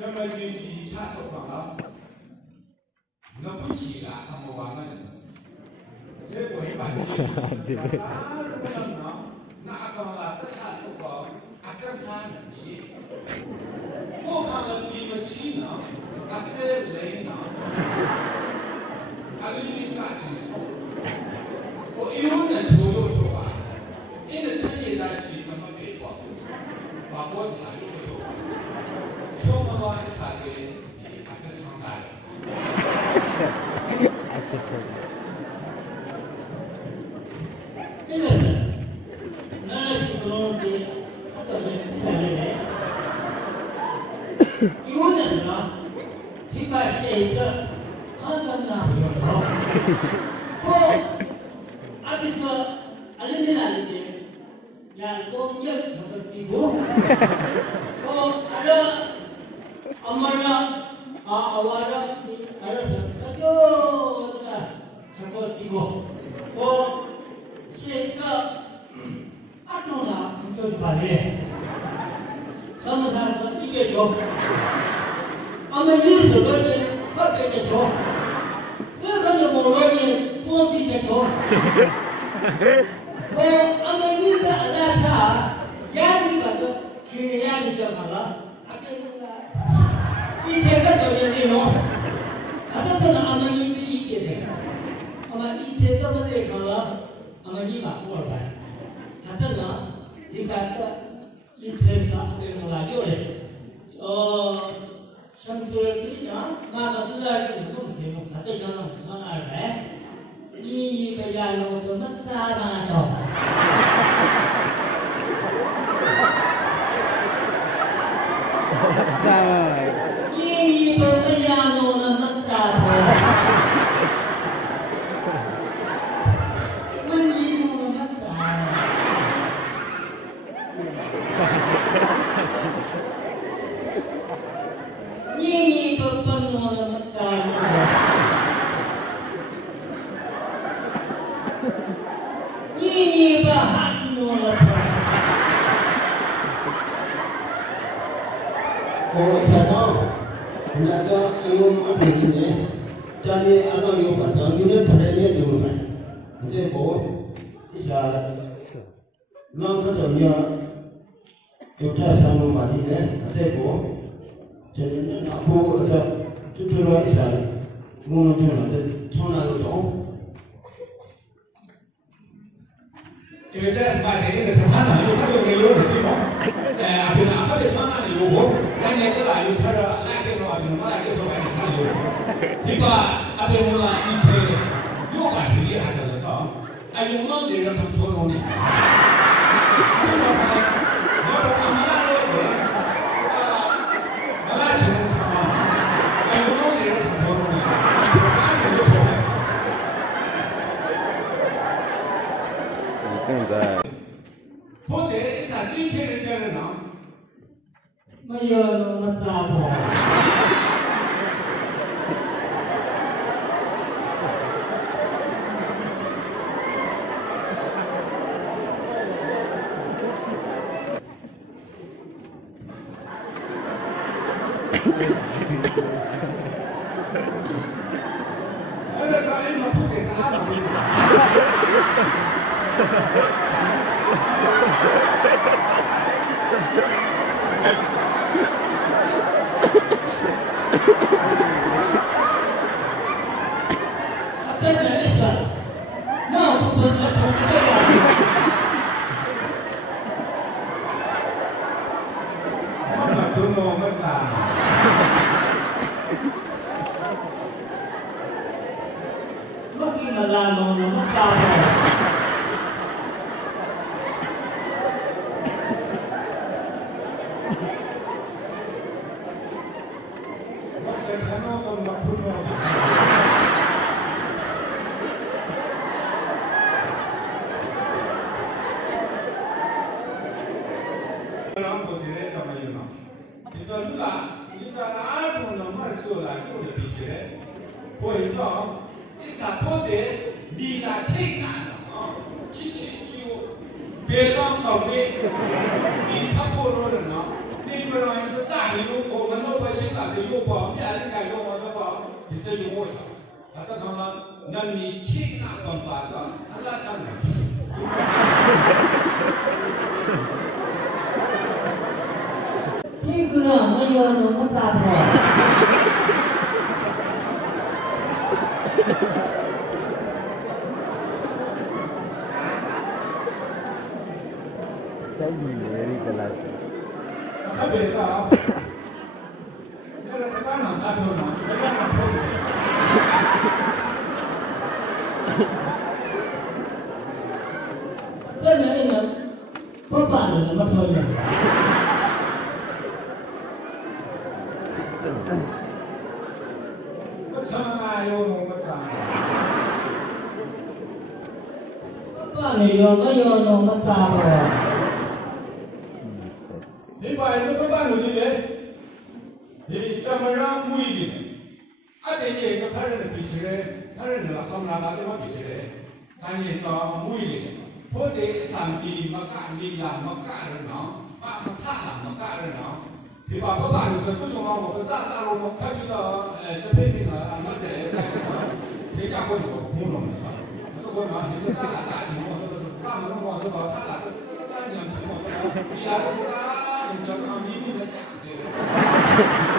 这么去查手况了，那不急了，他们玩了。这我一般去，那个了，不查手况，这啥你？我看了比个气呢，这累呢，里面干真少。我有人说话，人家产业在是怎么被抓？把我是他有说法，说不完是他的，这常态。这个是，那是不能的，他到底是咋的嘞？有的是呢，他把写的看看哪有好，说，阿比说，阿里的哪里的，yan公业什么地步？说阿拉阿妈呢，阿娃呢，阿拉他就这个什么地步？说。写个阿中呢，就是把的，什么啥子一个球，俺们20个人800个球，这个的某个人多几个球，俺们20个拉差，压力把这去压力就好了，一千个多人的弄，他这个俺们一点的，俺们1000个没得好了。俺们立马过来，他这个应该这一天上对我来就的，相对比较那个自然的问题，他这上哪来？你个家伙怎么咋办着？你个家伙怎么咋办？你个笨我怎么咋你个哈子我了我想到那个有么东西呢？家里俺们有把当年他来也丢了，这不一下让他怎么样？有这三种把你呢，这不。这那苦这说一下，我们从那这从那个走。因为这是把这个是他那有他就给有的地方，阿边那他的厂那里有过，咱那个啦有他的来给说用，来给说来他有，你把阿边我啦以前有干的还是多少，用老的人很错弄的，或者一下几千人家人呢？没有那么杂货。别让咖啡，你他不说人呢，那个人是大牛，我们都不行了。又报，面人家用我这报，你这用我操，他这他妈那你气那怎么办的？他那上面。这个没有那么大吧？Cái gì vậy đi trở lại. Khác biệt sao? Đây là cái nào ta thường nói, cái nào không. Cái này là có bạn là mất thôi nhỉ? Có sao ai vô một cái nào? Có bạn này vô cái vô nó mất ta rồi. Đi bài nó có bao nhiêu đi đấy? Thì cho mà ra mùi gì? À thế này cái thằng này bị chết đấy, thằng này là không làm cái mà bị chết đấy. Anh ấy cho mùi gì? Thôi để sản gì mà cả đi làm mà cả rồi nó, mà thả làm mà cả rồi nó. Thì bảo các bạn thì tôi cho họ một cái ra luôn một cái là cho phép mình là ăn mất để thế chắc không được mua nổi nữa. Tôi còn nói thì ta là ta chỉ mua ta mà nó ngon tôi bảo ta là ta nhầm chỉ mua đi ăn ta nhầm cho nó đi như thế nào